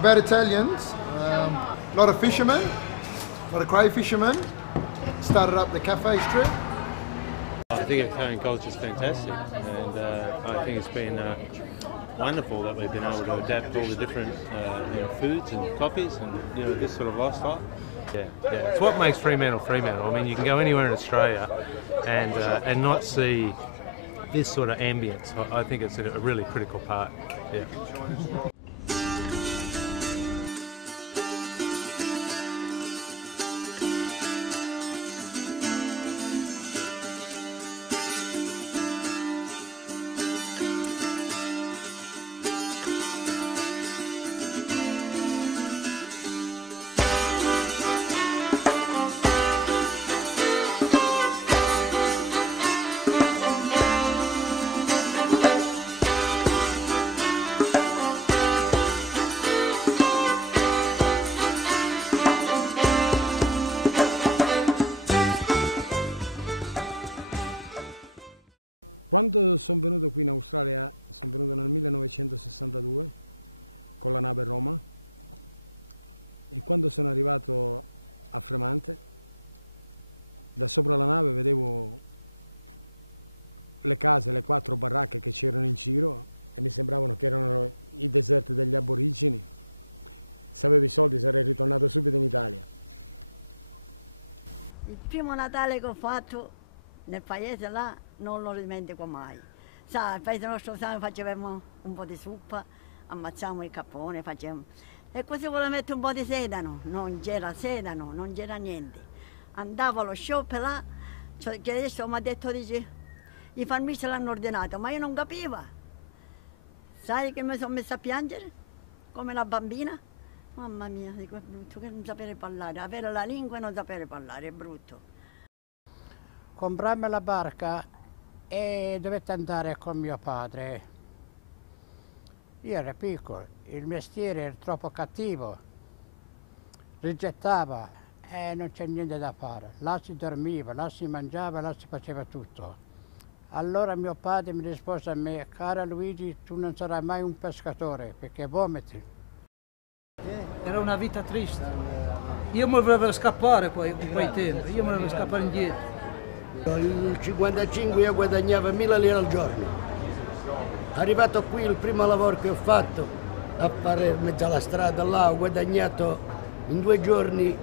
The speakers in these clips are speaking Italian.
about Italians. A lot of fishermen, a lot of cray fishermen. Started up the cafe strip. I think Italian culture is fantastic, and I think it's been wonderful that we've been able to adapt all the different foods and coffees and this sort of lifestyle. Yeah, it's what makes Fremantle Fremantle. I mean, you can go anywhere in Australia and not see this sort of ambience. I think it's a really critical part. Yeah. Il primo Natale che ho fatto nel paese là non lo dimentico mai. Sa, al paese nostro facevamo un po' di zuppa, ammazzavamo il cappone, facevamo. E così volevamo mettere un po' di sedano, non c'era sedano, non c'era niente. Andavo allo shop là, che adesso mi ha detto, dice, i farmaci l'hanno ordinato, ma io non capivo. Sai che mi sono messa a piangere? Come una bambina? Mamma mia, dico, è brutto che non sapere parlare, avere la lingua e non sapere parlare, è brutto. Comprammi la barca e dovette andare con mio padre. Io ero piccolo, il mestiere era troppo cattivo, rigettava e non c'è niente da fare. Là si dormiva, là si mangiava, là si faceva tutto. Allora mio padre mi rispose a me, cara Luigi, tu non sarai mai un pescatore perché vomiti. Era una vita triste. Io mi volevo scappare poi in quei tempi, io mi volevo scappare indietro. Nel 55 io guadagnavo 1000 lire al giorno. Arrivato qui il primo lavoro che ho fatto, a fare mezzo alla strada là, ho guadagnato in 2 giorni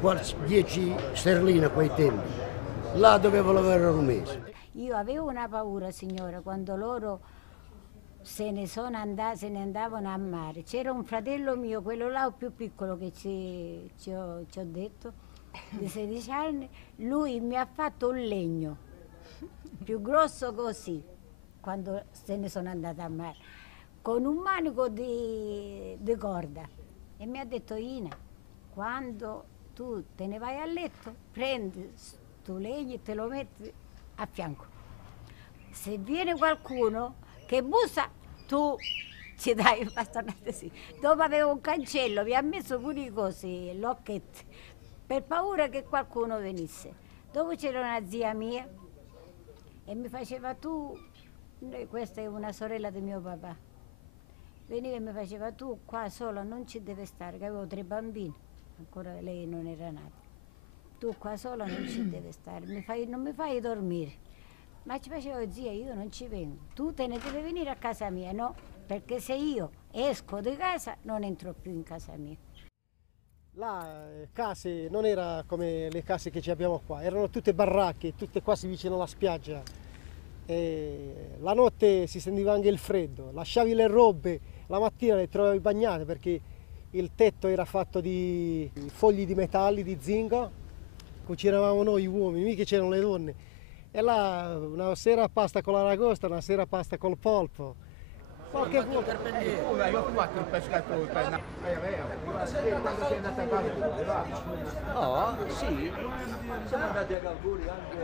quasi 10 sterline a quei tempi. Là dovevo lavorare un mese. Io avevo una paura, signora, quando loro se ne andavano a mare. C'era un fratello mio, quello là più piccolo che ci ho detto, di 16 anni, lui mi ha fatto un legno, più grosso così, quando se ne sono andata a mare, con un manico di corda. E mi ha detto, Ina, quando tu te ne vai a letto, prendi sto legno e te lo metti a fianco. Se viene qualcuno che bussa, tu ci dai bastonate sì. Dopo avevo un cancello, vi ha messo pure i cosi, l'occhetti, per paura che qualcuno venisse. Dopo c'era una zia mia e mi faceva, tu, questa è una sorella di mio papà, veniva e mi faceva, tu qua sola non ci deve stare, che avevo 3 bambini, ancora lei non era nata. Tu qua sola non ci deve stare, non mi fai dormire. Ma ci facevo, zia, io non ci vengo, tu te ne devi venire a casa mia, no? Perché se io esco di casa non entro più in casa mia. Là case non era come le case che ci abbiamo qua, erano tutte baracche, tutte quasi vicino alla spiaggia. E la notte si sentiva anche il freddo, lasciavi le robe, la mattina le trovavi bagnate perché il tetto era fatto di fogli di metalli, di zinco, cucinavamo noi uomini, mica c'erano le donne. E là una sera pasta con l'aragosta, una sera pasta col polpo. Qualche volta. Io ho fatto il pescatore. Oh, sì. Siamo andati a Calguri anche.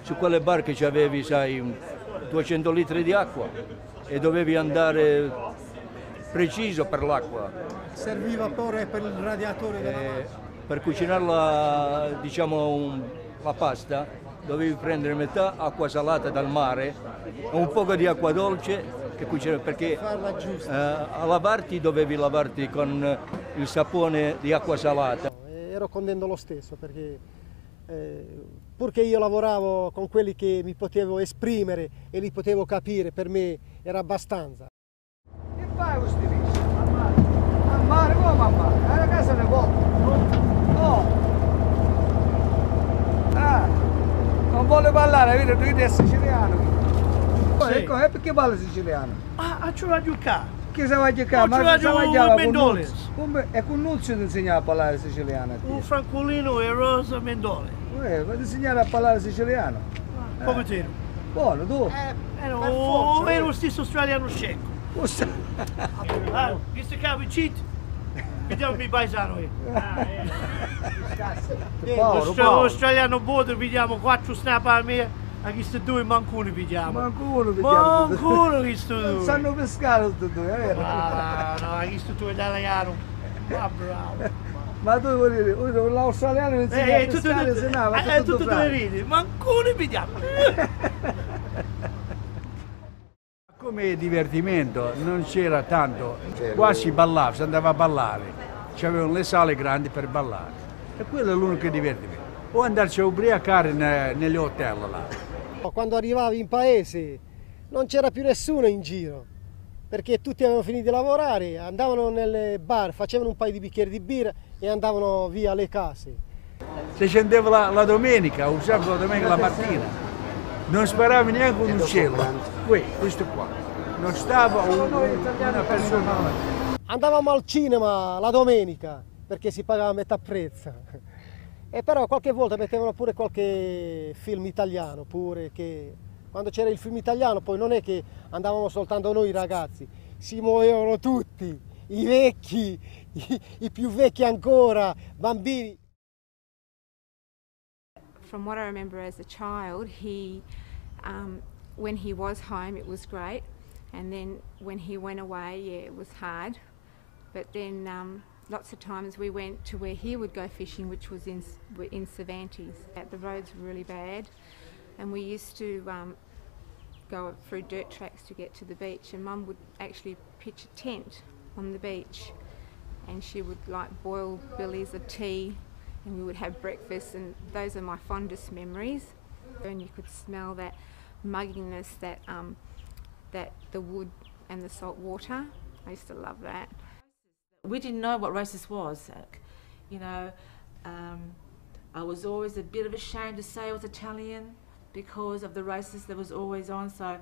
Su quelle barche ci avevi, sai, 200 litri di acqua e dovevi andare preciso per l'acqua. Serviva pure per il radiatore della per cucinarla, diciamo, la pasta, dovevi prendere metà acqua salata dal mare, un poco di acqua dolce che cucire, perché a lavarti dovevi lavarti con il sapone di acqua salata. Ero contento lo stesso perché purché io lavoravo con quelli che mi potevo esprimere e li potevo capire, per me era abbastanza. Che fai questi pesci? A mare come a mare? A casa ne porto. No. Non vuole parlare, vedi, tu sei siciliano. Sì. E perché parla siciliano? Ah, ci va a giocare. Che se va a giocare? Ma ci va a giocare con Mendoles. E con Nunzio ti insegnava a parlare siciliano? Un Francolino e Rosa Mendoles. Ma ti insegnare a parlare siciliano? Come te? Buono, tu? Era lo stesso australiano cieco. Visto che avevi cheat? Vediamo il paesano io. Lo australiano bordo vediamo 4 snap a me. A questi due mancuno vediamo. Mancuno vediamo. Mancuno questi due. Non sanno pescare questi due, è vero? No, a questi due italiano. Ma bravo. Ma tu vuoi dire, l'australiano non insegna a pescare, se no, ma tutto due ridi. Mancuno vediamo. Come divertimento non c'era tanto, qua si ballava, si andava a ballare, c'avevano le sale grandi per ballare e quello è l'unico divertimento. O andarci a ubriacare negli hotel là. Quando arrivavi in paese non c'era più nessuno in giro, perché tutti avevano finito di lavorare, andavano nelle bar, facevano un paio di bicchieri di birra e andavano via alle case. Se scendeva la domenica, o sabato la domenica la mattina, non sparavi neanche un uccello, questo qua, non stava una persona. Andavamo al cinema la domenica, perché si pagava a metà prezzo. E però qualche volta mettevano pure qualche film italiano, pure che quando c'era il film italiano poi non è che andavamo soltanto noi ragazzi, si muovevano tutti, i vecchi, i più vecchi ancora, bambini. From what I remember as a child, when he was home it was great, and then when he went away, yeah, it was hard. But then lots of times we went to where he would go fishing, which was in Cervantes. The roads were really bad, and we used to go through dirt tracks to get to the beach, and Mum would actually pitch a tent on the beach, and she would like boil billies of tea, and we would have breakfast, and those are my fondest memories. And you could smell that mugginess, that the wood and the salt water. I used to love that. We didn't know what racist was. You know, I was always a bit of ashamed to say I was Italian because of the racism that was always on. So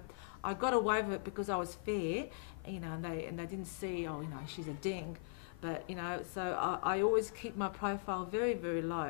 I got away with it because I was fair, you know, and they didn't see, oh, you know, she's a ding. But, you know, so I always keep my profile very, very low.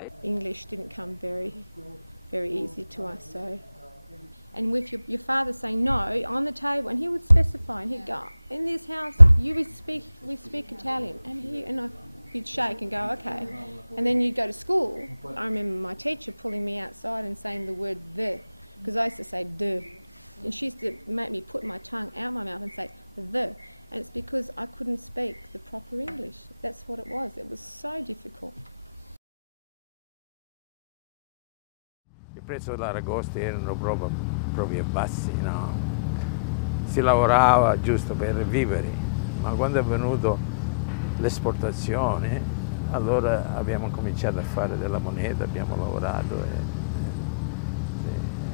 Il prezzo dell'aragosta erano proprio bassi, no? Si lavorava giusto per vivere, ma quando è venuto l'esportazione, allora abbiamo cominciato a fare della moneta, abbiamo lavorato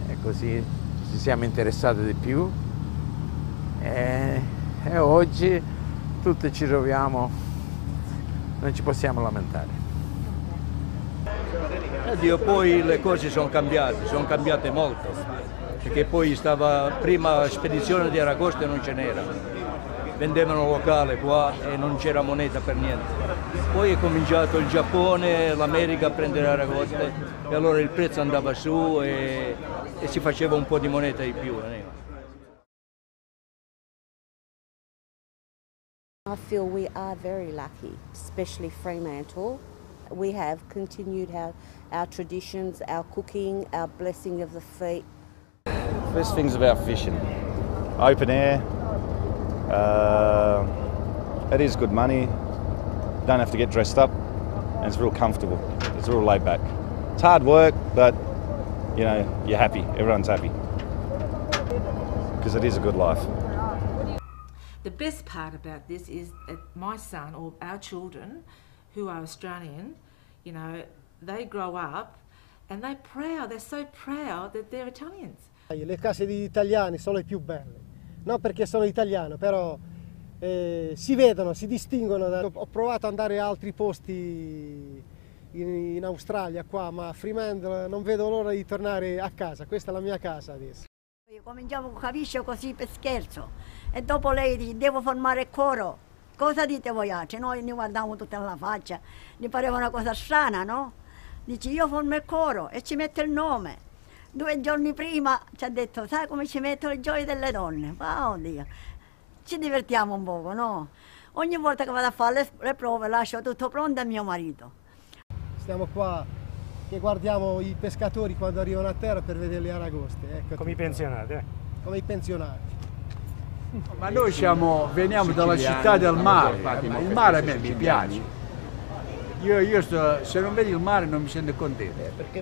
e così ci siamo interessati di più e oggi tutti ci troviamo, non ci possiamo lamentare. Dio, poi le cose sono cambiate molto, perché poi prima spedizione di aragoste non ce n'era, vendevano locale qua e non c'era moneta per niente. Poi è cominciato il Giappone, l'America a prendere aragoste e allora il prezzo andava su e si faceva un po' di moneta di più. I feel we are very lucky, especially Fremantle. We have continued our traditions, our cooking, our blessing of the feet. Best things about fishing, open air, it is good money, don't have to get dressed up, and it's real comfortable, it's real laid back. It's hard work, but you know, you're happy, everyone's happy, because it is a good life. the best part about this is that my son, or our children, who are Australian, you know, they grow up and they're so proud that they're Italians. Le case degli italiani sono le più belle, non perché sono italiano, però si vedono, si distinguono. Ho provato ad andare a altri posti in Australia qua, ma a Fremantle non vedo l'ora di tornare a casa. Questa è la mia casa adesso. Io cominciavo a capire così per scherzo e dopo lei dice devo formare il coro. Cosa dite voi altri? Noi ne guardavamo tutta la faccia, ne pareva una cosa strana, no? Dice io formo il coro e ci metto il nome. 2 giorni prima ci ha detto sai come ci metto le gioie delle donne? Oh Dio, ci divertiamo un poco, no? Ogni volta che vado a fare le prove lascio tutto pronto a mio marito. Stiamo qua che guardiamo i pescatori quando arrivano a terra per vedere le aragoste. Ecco, come i pensionati, Come i pensionati. Ma noi veniamo dalla città del mare, il mare a me mi piace. Se non vedi il mare non mi sento contento.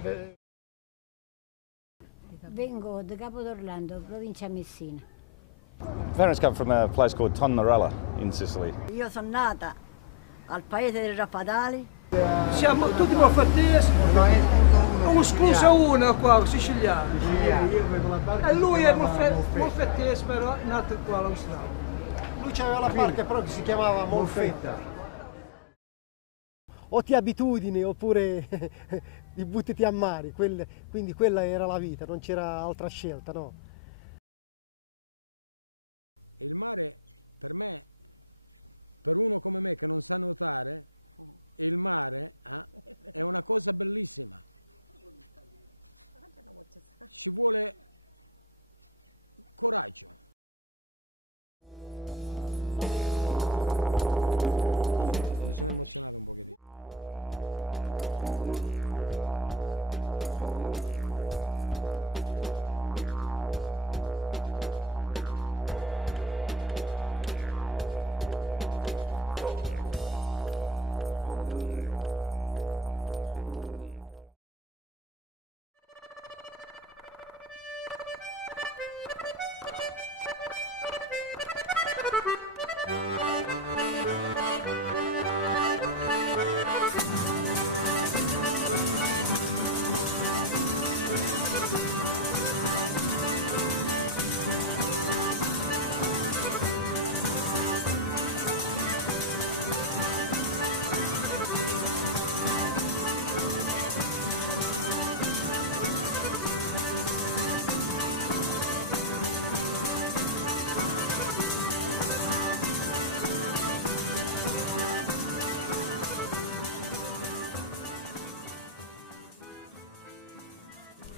Vengo da Capodorlando, provincia Messina. Parents come from a place called Tonarella in Sicily. Io sono nata al paese dei Raffadali. Siamo tutti morfettesi, non scusa uno qua, siciliano. E lui è morfettese, però è nato qua all'Australia. Lui aveva la barca però che si chiamava Molfetta. O ti abitudini oppure ti buttati a mare, quindi quella era la vita, non c'era altra scelta, no?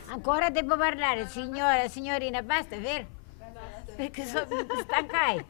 Ancora devo parlare, signorina, basta, vero? Perché sono stancai.